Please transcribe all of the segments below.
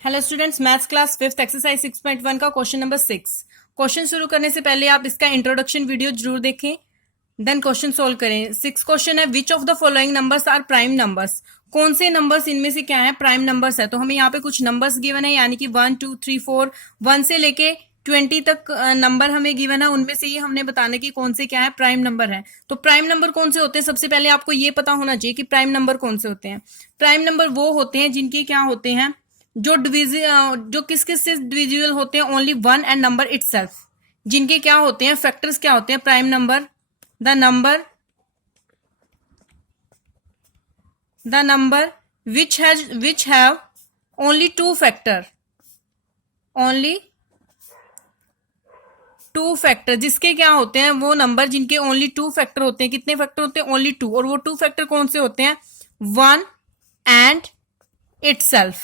Hello students, maths class fifth exercise 6.1 का question number 6। Question शुरू करने से पहले आप इसका इंट्रोडक्शन वीडियो जरूर देखें, देन क्वेश्चन सोल्व करें। 6 क्वेश्चन है, which of the following numbers are prime numbers. कौन से नंबर्स इनमें से क्या है, प्राइम नंबर्स है। तो हमें यहाँ पे कुछ नंबर्स गिवन है, यानी कि 1 2 3 4 1 से लेके 20 तक नंबर हमें गिवन है। उनमें से ये हमने बताना कि कौन से क्या है, प्राइम नंबर है। तो प्राइम नंबर कौन से होते हैं, सबसे पहले आपको ये पता होना चाहिए कि प्राइम नंबर कौन से होते हैं। प्राइम नंबर वो होते हैं जिनके क्या होते हैं, जो किस किस से डिविजिबल होते हैं, only one and number itself. जिनके क्या होते हैं, फैक्टर्स क्या होते हैं, prime number the number which have only two factor. जिसके क्या होते हैं, वो नंबर जिनके ओनली टू फैक्टर होते हैं। कितने फैक्टर होते हैं, ओनली टू। और वो टू फैक्टर कौन से होते हैं, one and itself.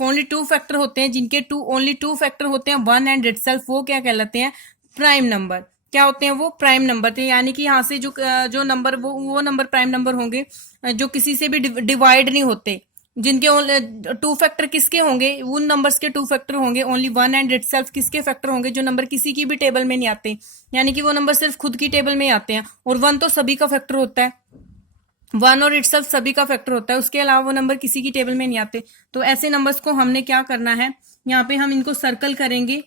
Only two factor होते हैं जिनके ओनली टू फैक्टर होते हैं, वन एंड इटसेल्फ। वो क्या कहलाते हैं, प्राइम नंबर। क्या होते हैं वो, प्राइम नंबर थे। यानी कि यहाँ से जो नंबर वो नंबर प्राइम नंबर होंगे जो किसी से भी डिवाइड नहीं होते। जिनके टू फैक्टर किसके होंगे, उन नंबर्स के टू फैक्टर होंगे ओनली वन एंड इटसेल्फ। किसके फैक्टर होंगे, जो नंबर किसी की भी टेबल में नहीं आते, यानी कि वो नंबर सिर्फ खुद की टेबल में आते हैं। और वन तो सभी का फैक्टर होता है, वन और इटसेल्फ सभी का फैक्टर होता है। उसके अलावा वो नंबर किसी की टेबल में नहीं आते। तो ऐसे नंबर्स को हमने क्या करना है, यहाँ पे हम इनको सर्कल करेंगे।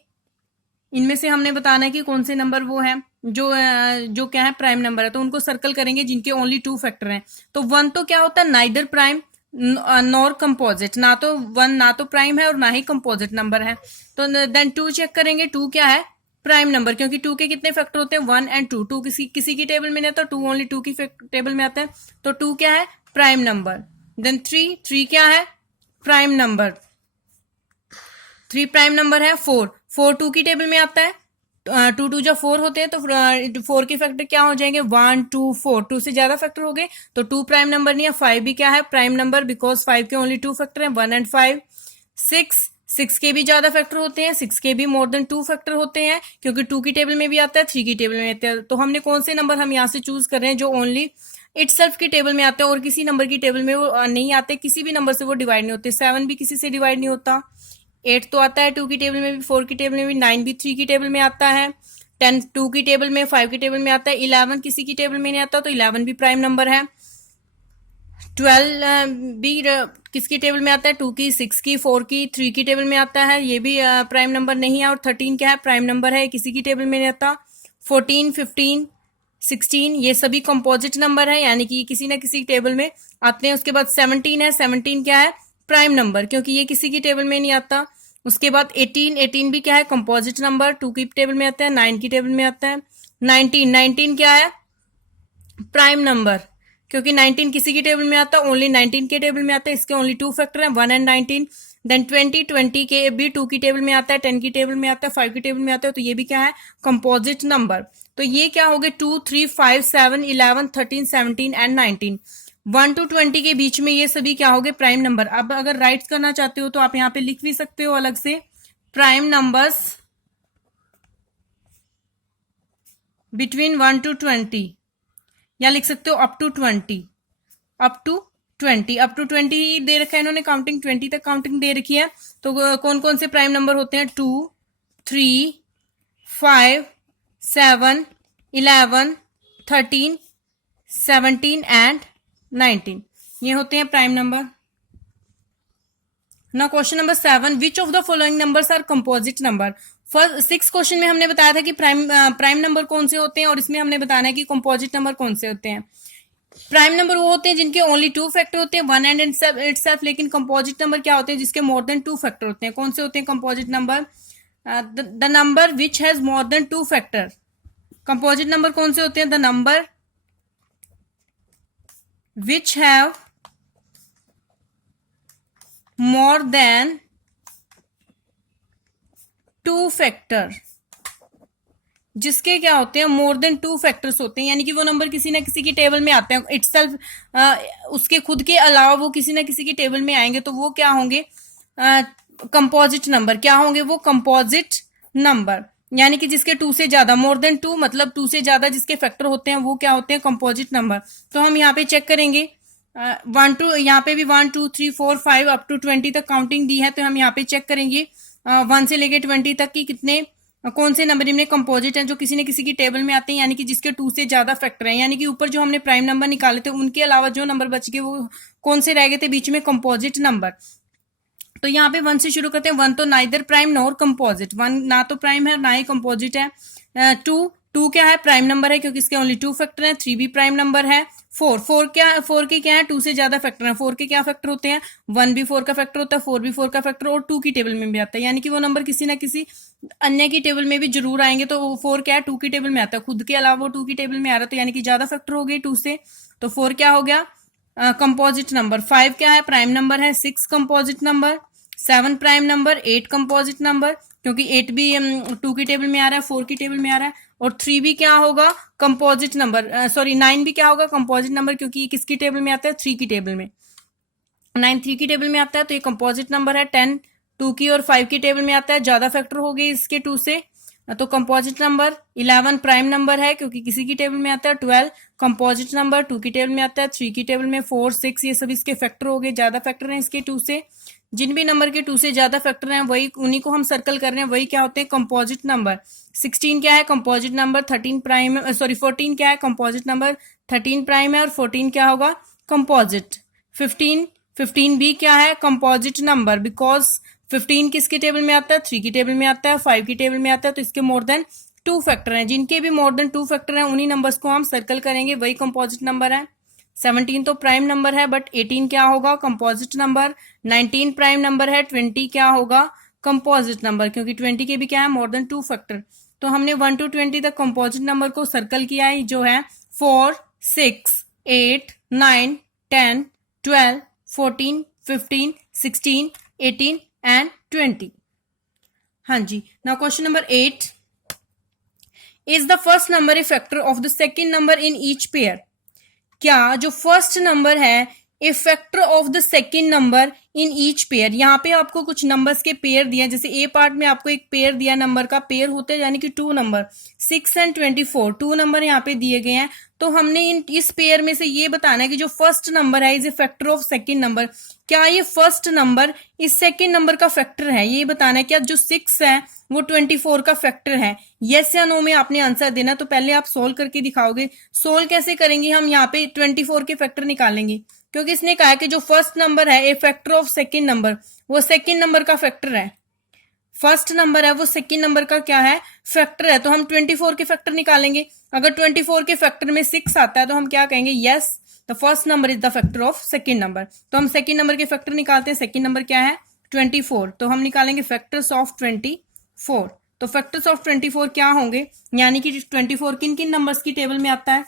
इनमें से हमने बताना है कि कौन से नंबर वो है जो क्या है, प्राइम नंबर है। तो उनको सर्कल करेंगे जिनके ओनली टू फैक्टर हैं। तो वन तो क्या होता है, नाइदर प्राइम नॉर कंपोजिट। ना तो वन ना तो प्राइम है और ना ही कंपोजिट नंबर है। तो देन टू चेक करेंगे, टू क्या है, प्राइम नंबर। क्योंकि टू के कितने फैक्टर होते हैं, वन एंड टू। टू किसी की टेबल में नहीं आता, टू ओनली टू की टेबल में आता है। तो टू क्या है, प्राइम नंबर। देन थ्री क्या है, prime number. Three prime number है। फोर टू की टेबल में आता है। टू टू जो फोर होते हैं, तो फोर के फैक्टर क्या हो जाएंगे, वन टू फोर। टू से ज्यादा फैक्टर हो गए तो टू प्राइम नंबर नहीं है। फाइव भी क्या है, प्राइम नंबर, बिकॉज फाइव के ओनली टू फैक्टर है, वन एंड फाइव। सिक्स के भी ज्यादा फैक्टर होते हैं, सिक्स के भी मोर देन टू फैक्टर होते हैं, क्योंकि टू की टेबल में भी आता है, थ्री की टेबल में आता है। तो हमने कौन से नंबर हम यहाँ से चूज कर रहे हैं, जो ओनली इटसेल्फ की टेबल में आते हैं और किसी नंबर की टेबल में वो नहीं आते। किसी भी नंबर से वो डिवाइड नहीं होते। सेवन भी किसी से डिवाइड नहीं होता। एट तो आता है टू की टेबल में भी, फोर की टेबल में भी। नाइन भी थ्री की टेबल में आता है। टेन टू की टेबल में, फाइव की टेबल में आता है। 11 किसी की टेबल में नहीं आता, तो 11 भी प्राइम नंबर है। 12 भी किसकी टेबल में आता है, टू की, सिक्स की, फोर की, थ्री की टेबल में आता है। ये भी प्राइम नंबर नहीं है। और 13 क्या है, प्राइम नंबर है, किसी की टेबल में नहीं आता। 14 15 16 ये सभी कंपोजिट नंबर है, यानी कि किसी ना किसी टेबल में आते हैं। उसके बाद 17 है। 17 क्या है, प्राइम नंबर, क्योंकि ये किसी की टेबल में नहीं आता। उसके बाद 18 भी क्या है, कंपोजिट नंबर, टू की टेबल में आता है, 9 की टेबल में आता है। 19 क्या है, प्राइम नंबर, क्योंकि 19 किसी की टेबल में आता है, ओनली 19 के टेबल में आता है। इसके ओनली टू फैक्टर है, 1 एंड 19। देन 20 के भी टू की टेबल में आता है, 10 की टेबल में आता है, 5 की टेबल में आता है। तो ये भी क्या है, कंपोजिट नंबर। तो ये क्या हो गए, 2 3 5 7 11 13 17 एंड 19। 1 to 20 के बीच में ये सभी क्या हो गए, प्राइम नंबर। अब अगर राइट करना चाहते हो तो आप यहाँ पे लिख भी सकते हो अलग से, प्राइम नंबर्स बिटवीन 1 to 20, या लिख सकते हो अप टू 20। अप टू 20 दे रखा है इन्होंने, काउंटिंग 20 तक काउंटिंग दे रखी है। तो कौन कौन से प्राइम नंबर होते हैं, 2 3 5 7 11 13 17 एंड 19, ये होते हैं प्राइम नंबर। ना question number 7, which of the following numbers are composite number. First 6 question में हमने बताया था कि प्राइम नंबर कौन से होते हैं, और इसमें हमने बताना है कि कंपोजिट नंबर कौन से होते हैं। प्राइम नंबर वो होते हैं जिनके ओनली टू फैक्टर होते हैं, वन एंड इटसेल्फ। लेकिन कंपोजिट नंबर क्या होते हैं, जिसके मोर देन टू फैक्टर होते हैं। कौन से होते हैं composite number, the number which has more than two factor. Composite number कौन से होते हैं, the number which have more than two factor. जिसके क्या होते हैं, मोर देन टू फैक्टर्स होते हैं, यानी कि वो नंबर किसी ना किसी की टेबल में आते हैं इटसेल्फ, उसके खुद के अलावा वो किसी ना किसी की टेबल में आएंगे। तो वो क्या होंगे, कंपोजिट नंबर। क्या होंगे वो, कंपोजिट नंबर, यानी कि जिसके टू से ज्यादा, मोर देन टू मतलब टू से ज्यादा जिसके फैक्टर होते हैं, वो क्या होते हैं, कंपोजिट नंबर। तो हम यहाँ पे चेक करेंगे वन टू, यहाँ पे भी 1 2 3 4 5 अप टू 20 तक काउंटिंग दी है, तो हम यहाँ पे चेक करेंगे 1 से लेके 20 तक की कितने कौन से नंबर इनमें कंपोजिट हैं जो किसी न किसी की टेबल में आते हैं, यानी कि जिसके 2 से ज्यादा फैक्टर हैं, यानी कि ऊपर जो हमने प्राइम नंबर निकाले थे उनके अलावा जो नंबर बच गए वो कौन से रह गए थे बीच में, कंपोजिट नंबर। तो यहाँ पे 1 से शुरू करते हैं। 1 तो नाइदर प्राइम नॉर कंपोजिट, 1 ना तो प्राइम है ना ही कंपोजिट है। 2 क्या है, प्राइम नंबर है क्योंकि इसके ओनली 2 फैक्टर हैं। 3 भी प्राइम नंबर है। 4 क्या है, 4 के क्या है, 2 से ज्यादा फैक्टर है। 4 के क्या फैक्टर होते हैं, 1 भी 4 का फैक्टर होता है, 4 भी 4 का फैक्टर, और 2 की टेबल में भी आता है, यानी कि वो नंबर किसी ना किसी अन्य की टेबल में भी जरूर आएंगे। तो 4 क्या है, 2 की टेबल में आता है, खुद के अलावा वो 2 की टेबल में आ रहा है, तो यानी कि ज्यादा फैक्टर हो गए 2 से, तो 4 क्या हो गया, कंपोजिट नंबर। 5 क्या है, प्राइम नंबर है। 6 composite number. 7 prime number. 8 composite number क्योंकि 8 भी 2 की टेबल में आ रहा है, 4 की टेबल में आ रहा है। और 3 भी क्या होगा, कंपोजिट नंबर, सॉरी 9 भी क्या होगा, कंपोजिट नंबर, क्योंकि ये किसकी टेबल में आता है, 3 की टेबल में। 9 3 की टेबल में आता है तो ये कंपोजिट नंबर है। 10 2 की और 5 की टेबल में आता है, ज्यादा फैक्टर हो गए इसके 2 से, तो कंपोजिट नंबर। 11 प्राइम नंबर है क्योंकि किसी की टेबल में आता है। 12 कंपोजिट नंबर, 2 की टेबल में आता है, 3 की टेबल में। 4 6 ये सब इसके फैक्टर हो गए, ज्यादा फैक्टर हैं इसके 2 से। जिन भी नंबर के 2 से ज्यादा फैक्टर हैं वही, उन्हीं को हम सर्कल कर रहे हैं, वही क्या होते हैं, कंपोजिट नंबर। 16 क्या है, कंपोजिट नंबर। 13 प्राइम, सॉरी 14 क्या है, कंपोजिट नंबर। 13 प्राइम है और 14 क्या होगा, कंपोजिट। 15 भी क्या है, कंपोजिट नंबर, बिकॉज 15 किसकी टेबल में आता है, 3 की टेबल में आता है, 5 की टेबल में आता है, तो इसके मोर देन 2 फैक्टर हैं। जिनके भी मोर देन 2 फैक्टर हैं उन्हीं नंबर्स को हम सर्कल करेंगे, वही कंपोजिट नंबर है। 17 तो प्राइम नंबर है, बट 18 क्या होगा, कंपोजिट नंबर। 19 प्राइम नंबर है। 20 क्या होगा, कंपोजिट नंबर, क्योंकि 20 के भी क्या है, मोर देन 2 फैक्टर। तो हमने 1 to 20 तक कंपोजिट नंबर को सर्कल किया है, जो है 4 6 8 9 10 12 14 15 16 18 एंड 20। हाँ जी, now question number 8, is the first number a factor of the second number in each pair. क्या जो फर्स्ट नंबर है a factor of the second number in each pair. यहाँ पे आपको कुछ नंबर्स के पेयर दिया, जैसे ए पार्ट में आपको एक पेयर दिया, नंबर का पेयर होते हैं, यानी कि 2 नंबर 6 एंड 24, 2 नंबर यहाँ पे दिए गए हैं। तो हमने इस पेयर में से ये बताना है कि जो फर्स्ट नंबर है is a factor of second number. क्या ये फर्स्ट नंबर इस सेकेंड नंबर का फैक्टर है, ये बताना है। क्या जो 6 है वो 24 का फैक्टर है, यस या नो में आपने आंसर देना। तो पहले आप सोल्व करके दिखाओगे। सोल्व कैसे करेंगे, हम यहाँ पे 24 के फैक्टर निकालेंगे, क्योंकि इसने कहा कि जो फर्स्ट नंबर है a factor of second number, वो सेकेंड नंबर का फैक्टर है। फर्स्ट नंबर है वो सेकेंड नंबर का क्या है, फैक्टर है। तो हम 24 के फैक्टर निकालेंगे। अगर 24 के फैक्टर में 6 आता है तो हम क्या कहेंगे, yes the first number is the factor of second number. तो हम सेकेंड नंबर के फैक्टर निकालते हैं। सेकेंड नंबर क्या है, 24, तो हम निकालेंगे फैक्टर्स ऑफ 24। तो फैक्टर्स ऑफ 24 क्या होंगे, यानी कि 24 किन किन नंबर्स की टेबल में आता है,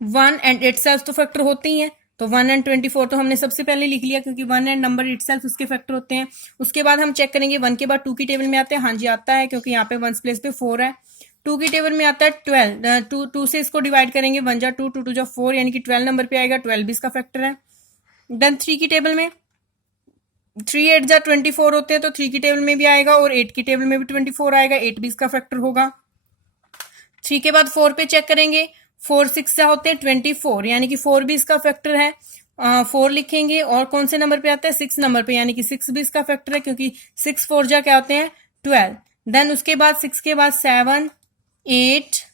1 एंड इटसेल्फ तो फैक्टर होते ही हैं। तो 1 एंड 24 तो हमने सबसे पहले लिख लिया, क्योंकि 1 एंड नंबर इटसेल्फ उसके फैक्टर होते हैं। उसके बाद हम चेक करेंगे 1 के बाद 2 की टेबल में आते हैं। हाँ जी आता है, क्योंकि यहाँ पे 1 प्लेस पे 4 है। 2 की टेबल में आता है 12, 2 से इसको डिवाइड करेंगे, 1 जा 2 2 2 जा 4, यानी कि 12 नंबर पे आएगा। 12 भी इसका फैक्टर है। देन 3 की टेबल में 3 8 जा 24 होते हैं, तो 3 की टेबल में भी आएगा, और 8 की टेबल में भी 24 आएगा। 8 भी इसका फैक्टर होगा। 3 के बाद 4 पे चेक करेंगे, 4 6 से होते हैं 24, यानी कि 4 भी इसका फैक्टर है। 4 लिखेंगे, और कौन से नंबर पे आता है, 6 नंबर पे, यानी कि 6 भी इसका फैक्टर है, क्योंकि 6 4 जा क्या होते हैं 12। देन उसके बाद 6 के बाद 7 8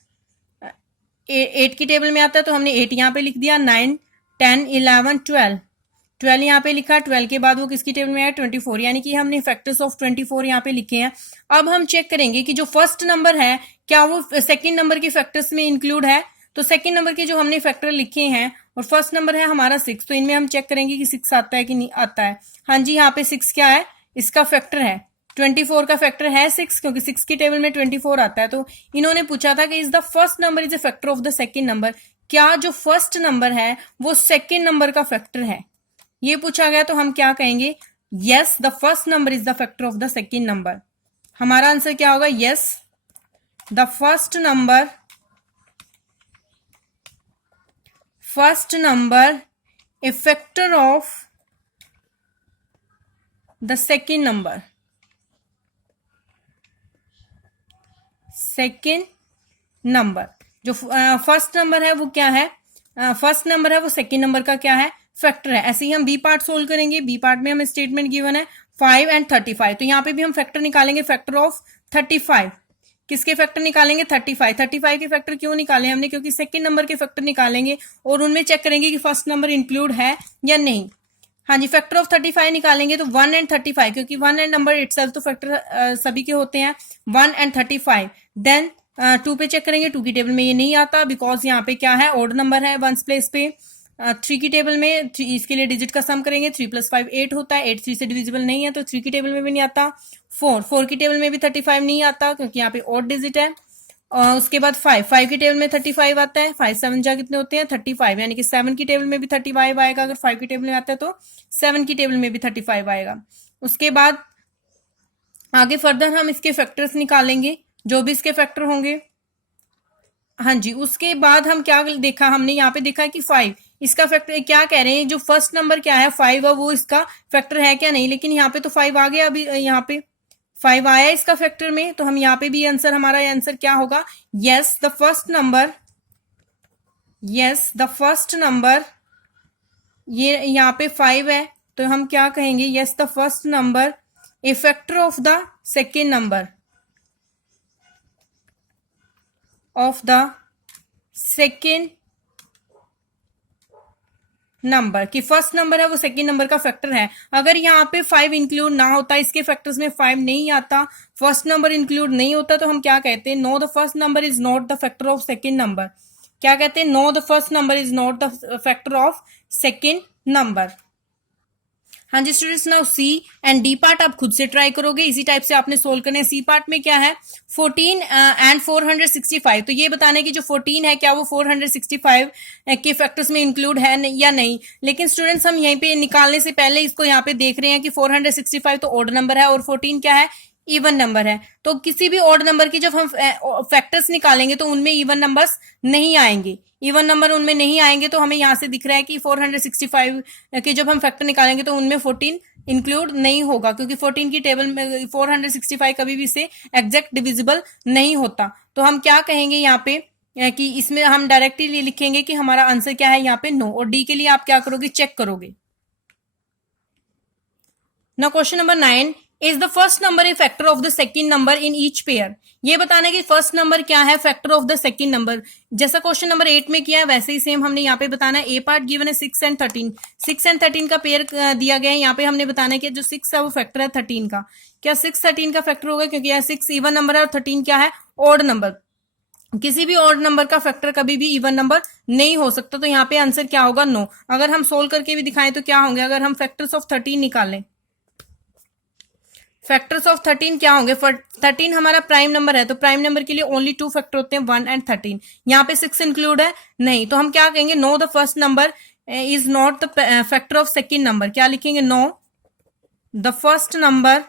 8 की टेबल में आता है, तो हमने 8 यहाँ पे लिख दिया। 9 10 11 12 12 यहाँ पे लिखा। 12 के बाद वो किसकी टेबल में आया, 24, यानी कि हमने फैक्टर्स ऑफ 24 यहाँ पे लिखे हैं। अब हम चेक करेंगे कि जो फर्स्ट नंबर है क्या वो सेकंड नंबर के फैक्टर्स में इंक्लूड है। तो सेकंड नंबर के जो हमने फैक्टर लिखे हैं, और फर्स्ट नंबर है हमारा 6, तो इनमें हम चेक करेंगे कि 6 आता है कि नहीं आता है। हाँ जी, यहाँ पे 6 क्या है, इसका फैक्टर है। 24 का फैक्टर है 6, क्योंकि 6 की टेबल में 24 आता है। तो इन्होंने पूछा था कि is the first number is a factor of the second number. क्या जो फर्स्ट नंबर है वो सेकेंड नंबर का फैक्टर है, ये पूछा गया। तो हम क्या कहेंगे, yes the first number is the factor of the second number. हमारा आंसर क्या होगा, yes the first number a factor of the second number. Second number जो फर्स्ट नंबर है वो क्या है, फर्स्ट नंबर है वो सेकेंड नंबर का क्या है, फैक्टर है। ऐसे ही हम बी पार्ट सोल्व करेंगे। बी पार्ट में हमें स्टेटमेंट गिवन है 5 एंड 35, तो यहाँ पे भी हम फैक्टर निकालेंगे, फैक्टर ऑफ 35। किसके फैक्टर निकालेंगे, 35। 35 के फैक्टर क्यों निकाले हमने, क्योंकि सेकंड नंबर के फैक्टर निकालेंगे और उनमें चेक करेंगे कि फर्स्ट नंबर इंक्लूड है या नहीं। हाँ जी, फैक्टर ऑफ 35 निकालेंगे तो 1 एंड 35, क्योंकि 1 एंड नंबर इटसेल्फ तो फैक्टर सभी के होते हैं, 1 एंड 35। देन 2 पे चेक करेंगे, 2 की टेबल में ये नहीं आता बिकॉज यहाँ पे क्या है, ऑड नंबर है वंस प्लेस पे। 3 की टेबल में इसके लिए डिजिट का सम करेंगे, 3 + 5 8 होता है, 8 3 से डिविजिबल नहीं है तो 3 की टेबल में भी नहीं आता। 4 की टेबल में भी 35 नहीं आता क्योंकि यहाँ पे ऑड डिजिट है। और उसके बाद 5 की टेबल में 35 आता है, 5 7 जा कितने होते हैं 35, यानी कि 7 की टेबल में भी 35 आएगा। अगर 5 की टेबल में आता है तो 7 की टेबल में भी 35 आएगा। उसके बाद आगे फर्दर हम इसके फैक्टर्स निकालेंगे, जो भी इसके फैक्टर होंगे। हाँ जी, उसके बाद हम क्या देखा, हमने यहाँ पे देखा है कि 5 इसका फैक्टर, क्या कह रहे हैं, जो फर्स्ट नंबर क्या है 5 है वो इसका फैक्टर है क्या नहीं, लेकिन यहाँ पे तो 5 आ गया, अभी यहाँ पे 5 आया इसका फैक्टर में, तो हम यहाँ पे भी आंसर, हमारा आंसर क्या होगा, yes the first number, yes the first number, ये यहाँ पे 5 है तो हम क्या कहेंगे, yes the first number a factor of the second number, of the second number, कि फर्स्ट नंबर है वो सेकेंड नंबर का फैक्टर है। अगर यहाँ पे 5 इंक्लूड ना होता, इसके फैक्टर्स में 5 नहीं आता, फर्स्ट नंबर इंक्लूड नहीं होता, तो हम क्या कहते हैं, no the first number is not the factor of second number. क्या कहते हैं, no the first number is not the factor of second number. हाँ जी students, now C and D part आप खुद से ट्राई करोगे, इसी टाइप से आपने सोल्व करना है। सी पार्ट में क्या है, 14 एंड 465, तो ये बताना है कि जो 14 है क्या वो 465 के फैक्टर्स में इंक्लूड है या नहीं। लेकिन स्टूडेंट्स हम यहीं पे निकालने से पहले इसको यहाँ पे देख रहे हैं कि 465 तो ऑड नंबर है और 14 क्या है, इवन नंबर है। तो किसी भी ऑड नंबर की जब हम फैक्टर्स निकालेंगे तो उनमें इवन नंबर्स नहीं आएंगे, इवन नंबर उनमें नहीं आएंगे। तो हमें यहां से दिख रहा है कि 465 के जब हम फैक्टर निकालेंगे तो उनमें 14 इंक्लूड नहीं होगा, क्योंकि 14 की टेबल में 465 कभी भी से एग्जैक्ट डिविजिबल नहीं होता। तो हम क्या कहेंगे यहाँ पे कि इसमें हम डायरेक्टली लिखेंगे कि हमारा आंसर क्या है यहाँ पे, नो। और डी के लिए आप क्या करोगे, चेक करोगे। Now question number 9, is the first number a factor of the second number in each pair. ये बताना है कि फर्स्ट नंबर क्या है, factor of the second number. जैसा क्वेश्चन नंबर 8 में किया है वैसे ही सेम हमने यहाँ पे बताना है। ए पार्ट गिवन है 6 एंड 13, 6 एंड 13 का पेयर दिया गया है। यहाँ पे हमने बताना है कि जो 6 है वो फैक्टर है 13 का। क्या 6 13 का फैक्टर होगा, क्योंकि यह 6 इवन नंबर है और 13 क्या है, ऑड नंबर। किसी भी ऑड नंबर का फैक्टर कभी भी इवन नंबर नहीं हो सकता, तो यहाँ पे आंसर क्या होगा, नो। अगर हम सोल्व करके भी दिखाएं तो क्या होंगे, अगर हम फैक्टर्स ऑफ 13 निकालें, फैक्टर्स ऑफ 13 क्या होंगे, 13 हमारा प्राइम नंबर है, तो प्राइम नंबर के लिए ओनली 2 फैक्टर होते हैं, 1 एंड 13। यहाँ पे 6 इंक्लूड है नहीं, तो हम क्या कहेंगे, no the first number is not the factor of second number. क्या लिखेंगे, no the first number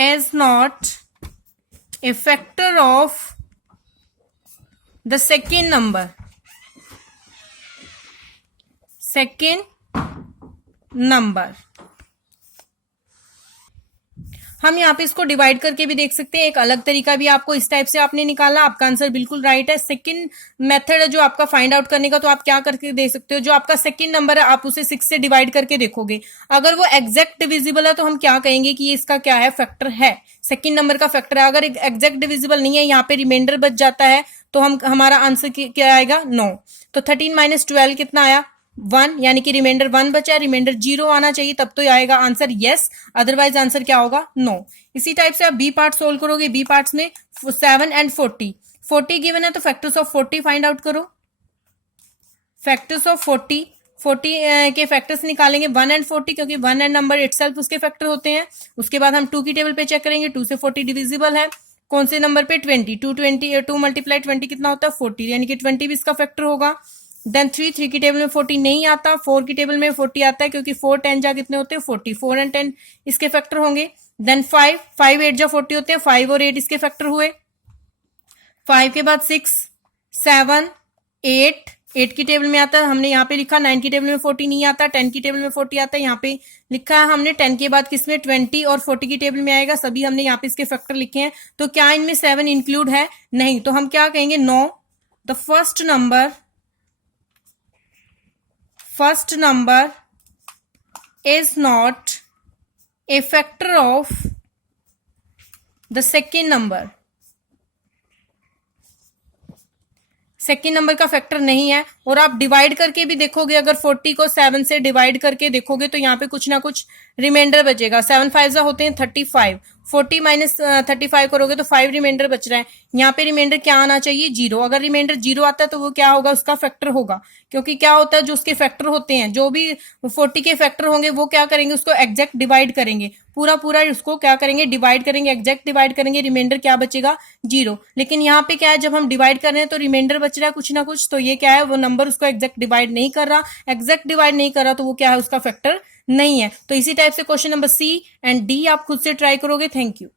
is not a factor of the second number, second number। हम यहाँ पे इसको डिवाइड करके भी देख सकते हैं, एक अलग तरीका भी आपको इस टाइप से आपने निकाला, आपका आंसर बिल्कुल राइट है। सेकंड मेथड है जो आपका फाइंड आउट करने का, तो आप क्या करके दे सकते हो, जो आपका सेकंड नंबर है आप उसे 6 से डिवाइड करके देखोगे, अगर वो एग्जैक्ट डिविजिबल है तो हम क्या कहेंगे कि ये इसका क्या है, फैक्टर है, सेकंड नंबर का फैक्टर है। अगर एग्जैक्ट डिविजिबल नहीं है, यहाँ पे रिमाइंडर बच जाता है, तो हम हमारा आंसर क्या आएगा, 9। तो 13 - 12 कितना आया, 1, यानी कि रिमाइंडर 1 बचा, रिमाइंडर 0 आना चाहिए, तब तो आएगा आंसर यस, अदरवाइज आंसर क्या होगा, नो। इसी टाइप से आप बी पार्ट सोल्व करोगे। बी पार्ट्स में 7 एंड 40 गिवन है, तो फैक्टर्स ऑफ 40 फाइंड आउट करो। फैक्टर्स ऑफ 40 के फैक्टर्स निकालेंगे 1 एंड 40, क्योंकि 1 एंड नंबर इटसेल्फ उसके फैक्टर होते हैं। उसके बाद हम 2 की टेबल पे चेक करेंगे, 2 से 40 डिविजिबल है, कौन से नंबर पे, 20, 2 × 20 कितना होता है, 40, यानी कि 20 भी इसका फैक्टर होगा। देन 3 की टेबल में 40 नहीं आता, 4 की टेबल में 40 आता है, क्योंकि 4 10 जा कितने होते हैं, 40, 4 एंड 10 इसके फैक्टर होंगे। देन 5 8 जा 40 होते हैं, 5 और 8 इसके फैक्टर हुए। 5 के बाद 6 7 8 8 की टेबल में आता है, हमने यहाँ पे लिखा। 9 की टेबल में 40 नहीं आता, 10 की टेबल में 40 आता है, यहाँ पे लिखा है हमने 10 के बाद किसमें 20 और 40 की टेबल में आएगा, सभी हमने यहाँ पे इसके फैक्टर लिखे हैं। तो क्या इनमें 7 इंक्लूड है? नहीं। तो हम क्या कहेंगे? No, the first number is not a factor of the second number. Second number का फैक्टर नहीं है। और आप डिवाइड करके भी देखोगे, अगर 40 को 7 से डिवाइड करके देखोगे तो यहाँ पे कुछ ना कुछ रिमाइंडर बचेगा। 7 5 होते हैं 35, 40 माइनस 35 करोगे तो 5 रिमाइंडर बच रहा है। यहाँ पे रिमाइंडर क्या आना चाहिए? 0। अगर रिमाइंडर 0 आता है तो वो क्या होगा? उसका फैक्टर होगा। क्योंकि क्या होता है, जो उसके फैक्टर होते हैं, जो भी 40 के फैक्टर होंगे वो क्या करेंगे? उसको एग्जैक्ट डिवाइड करेंगे, पूरा उसको क्या करेंगे? डिवाइड करेंगे, एग्जैक्ट डिवाइड करेंगे। रिमाइंडर क्या बचेगा? 0। लेकिन यहाँ पे क्या है, जब हम डिवाइड कर रहे हैं तो रिमाइंडर बच रहा है कुछ ना कुछ, तो ये क्या है, वो नंबर उसको एग्जैक्ट डिवाइड नहीं कर रहा। एग्जैक्ट डिवाइड नहीं कर रहा तो वो क्या है? उसका फैक्टर नहीं है। तो इसी टाइप से question number C and D आप खुद से ट्राई करोगे। Thank you.